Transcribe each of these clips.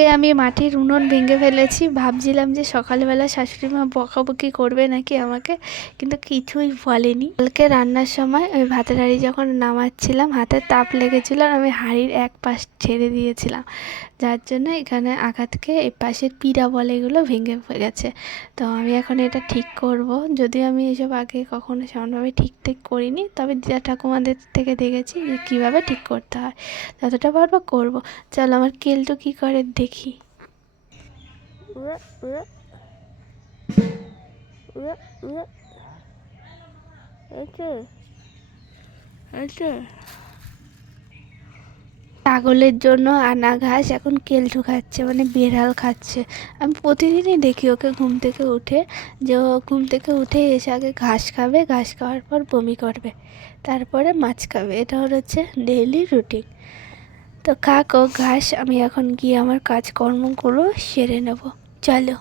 আজকে আমি মাটির উনুন ভেঙে ফেলেছি। ভাবছিলাম যে সকালবেলা শাশুড়ি মা বকাবকি করবে নাকি আমাকে, কিন্তু কিছুই বলেনি। কালকে রান্নার সময় ওই ভাতের হাঁড়ি যখন নামাচ্ছিলাম হাতে তাপ লেগেছিল আর আমি হাঁড়ির এক পাশ ছেড়ে দিয়েছিলাম, যার জন্য এখানে আঘাত খেয়ে এই পাশের পিঠা বলেগুলো ভেঙে গেছে। তো আমি এখন এটা ঠিক করব। যদিও আমি এসব আগে কখনো সেমনভাবে ঠিক করিনি, তবে দিদা ঠাকুমাদের থেকে দেখেছি যে কীভাবে ঠিক করতে হয়। যতটা পারবো করব। চল আমার কেলটু কী করে দেখি। ছাগলের জন্য আনা ঘাস এখন কেলটু খাচ্ছে, মানে বেড়াল খাচ্ছে। আমি প্রতিদিনই দেখি ওকে ঘুম থেকে উঠে, যে ও ঘুম থেকে উঠে এসে আগে ঘাস খাবে, ঘাস খাওয়ার পর বমি করবে, তারপরে মাছ খাবে। এটা হচ্ছে ডেইলি রুটিন। তো খাক ও ঘাস, আমি এখন গিয়ে আমার কাজকর্মগুলো সেরে নেব। চলো।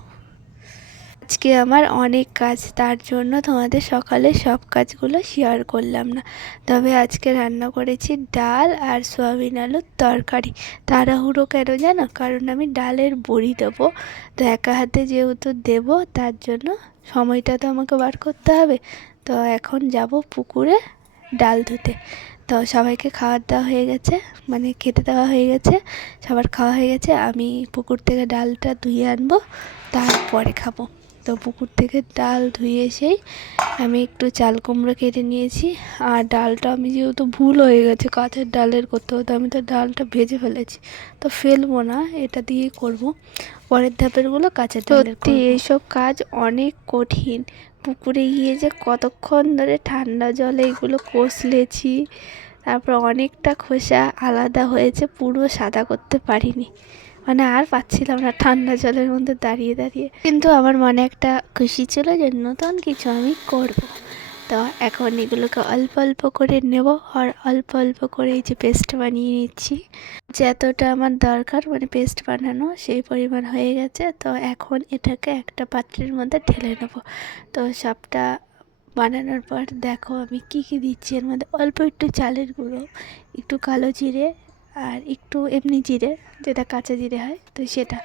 আজকে আমার অনেক কাজ, তার জন্য তোমাদের সকালে সব কাজগুলো শেয়ার করলাম না। তবে আজকে রান্না করেছি ডাল আর সয়াবিন আলুর তরকারি। তাড়াহুড়ো কেন জানো? কারণ আমি ডালের বড়ি দেবো, তো একা হাতে যেহেতু দেবো তার জন্য সময়টা তো আমাকে বার করতে হবে। তো এখন যাব পুকুরে ডাল ধুতে। তো সবাইকে খাবার দেওয়া হয়ে গেছে, মানে খেতে দেওয়া হয়ে গেছে, সবার খাওয়া হয়ে গেছে। আমি পুকুর থেকে ডালটা ধুয়ে আনবো, তারপরে খাবো। তো পুকুর থেকে ডাল ধুয়ে এসেই আমি একটু চাল কুমড়ো কেটে নিয়েছি। আর ডালটা আমি যেহেতু ভুল হয়ে গেছে কাঁচের ডালের করতে হতো, আমি তো ডালটা ভেজে ফেলেছি, তো ফেলবো না, এটা দিয়েই করব। পরের ধাপেরগুলো কাঁচের ডালের। সত্যি এইসব কাজ অনেক কঠিন। পুকুরে গিয়ে যে কতক্ষণ ধরে ঠান্ডা জলে এগুলো কষলেছি, তারপর অনেকটা খোসা আলাদা হয়েছে, পুরো সাদা করতে পারিনি, মানে আর পাচ্ছিলাম না ঠান্ডা জলের মধ্যে দাঁড়িয়ে দাঁড়িয়ে। কিন্তু আমার মনে একটা খুশি ছিল যে নতুন কিছু আমি করব। তো এখন এগুলোকে অল্প অল্প করে নেব, আর অল্প অল্প করে এই যে পেস্ট বানিয়ে নিচ্ছি। যতটা আমার দরকার মানে পেস্ট বানানো সেই পরিমাণ হয়ে গেছে। তো এখন এটাকে একটা পাত্রের মধ্যে ঢেলে নেব। তো সবটা বানানোর পর দেখো আমি কি কি দিচ্ছি এর মধ্যে। অল্প একটু চালের গুঁড়ো, একটু কালো জিরে, আর একটু এমনি জিরে, যেটা কাঁচা জিরে হয়, তো সেটা।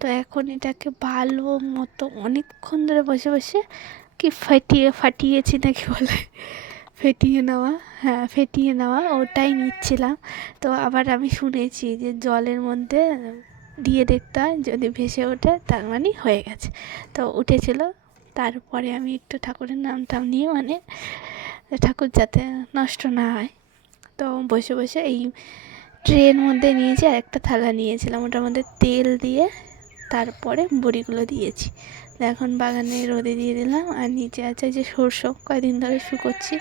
তো এখন এটাকে ভালো মতো অনেকক্ষণ ধরে বসে বসে কি ফাটিয়েছি নাকি বলে, ফেটিয়ে নেওয়া, হ্যাঁ ফেটিয়ে নেওয়া, ওটাই নিচ্ছিলাম। তো আবার আমি শুনেছি যে জলের মধ্যে দিয়ে দেখতে হয়, যদি ভেসে ওঠে তার মানে হয়ে গেছে। তো উঠেছিল। তারপরে আমি একটু ঠাকুরের নাম নিয়ে, মানে ঠাকুর যাতে নষ্ট না হয়, তো বসে বসে এই ট্রের মধ্যে নিয়েছি, আর একটা থালা নিয়েছিলাম, ওটার মধ্যে তেল দিয়ে তারপরে বড়িগুলো দিয়েছি। এখন বাগানে রোদে দিয়ে দিলাম। আর নিচে আছে যে সরষে, কয়দিন ধরে শুকোচ্ছি,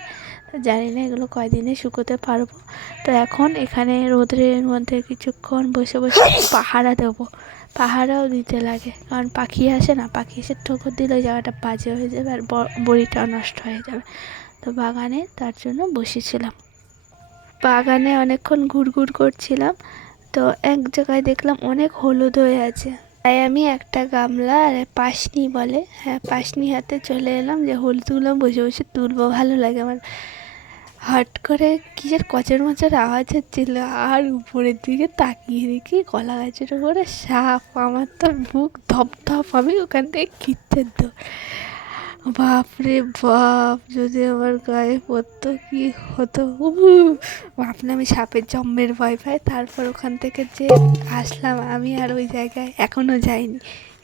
জানি না এগুলো কয়দিনে শুকোতে পারবো। তো এখন এখানে রোদের মধ্যে কিছুক্ষণ বসে বসে পাহারা দেবো। পাহারাও দিতে লাগে, কারণ পাখি আসে না, পাখি এসে ঠোকর দিলে ওই জায়গাটা বাজে হয়ে যাবে আর বড়িটাও নষ্ট হয়ে যাবে। তো বাগানে তার জন্য বসেছিলাম। বাগানে অনেকক্ষণ ঘুরঘুর করছিলাম। তো এক জায়গায় দেখলাম অনেক হলুদ হয়ে আছে, তাই আমি একটা গামলা আর পাশনি বলে, হ্যাঁ পাশনি হাতে চলে এলাম, যে হলুদগুলো বসে বসে তুলবো, ভালো লাগে আমার। হট করে কিসের কচর মচর আওয়াজ হচ্ছিল, আর উপরের দিকে তাকিয়ে দেখি কলা গাছের উপরে সাপ। আমার তো বুক ধপ, আমি ওখান থেকে খিচ্ছের দৌড়। বাপরে বাপ, যদি আমার গায়ে পড়তো কি হতো। ভাবলাম আমি সাপের জম্মের ভয় পাই। তারপর ওখান থেকে যে আসলাম আমি, আর ওই জায়গায় এখনও যাইনি।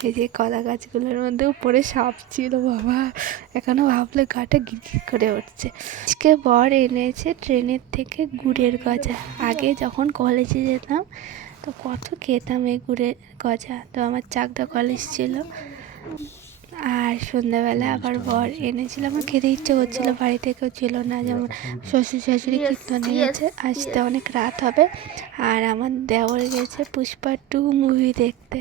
এই যে কলা গাছগুলোর মধ্যে উপরে সাপ ছিল, বাবা এখনও ভাবলে গাটা গিরগির করে উঠছে। আজকে বর এনেছে ট্রেনের থেকে গুড়ের গজা। আগে যখন কলেজে যেতাম তো কত খেতাম এই গুড়ের গজা। তো আমার চাকদা কলেজ ছিল, আর সন্ধ্যাবেলা আবার বর এনেছিল। আমার খেতে ইচ্ছে করছিলো, বাড়িতে কেউ ছিল না, যেমন শ্বশুর শাশুড়ি কীর্তনে গেছে, আসতে অনেক রাত হবে। আর আমার দেওর গেছে পুষ্পা 2 মুভি দেখতে,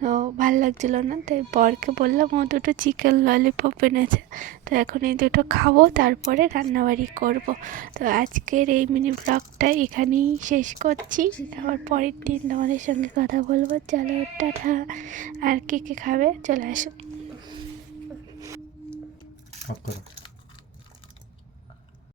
তো ভালো লাগছিলো না, তাই বরকে বললাম ও দুটো চিকেন ললিপপ এনেছে। তো এখন এই দুটো খাবো, তারপরে রান্নাবাড়ি করব। তো আজকের এই মিনি ব্লগটা এখানেই শেষ করছি। আবার পরের দিন তোমাদের সঙ্গে কথা বলবো। চলো টাটা। আর কে কে খাবে চলে আসো।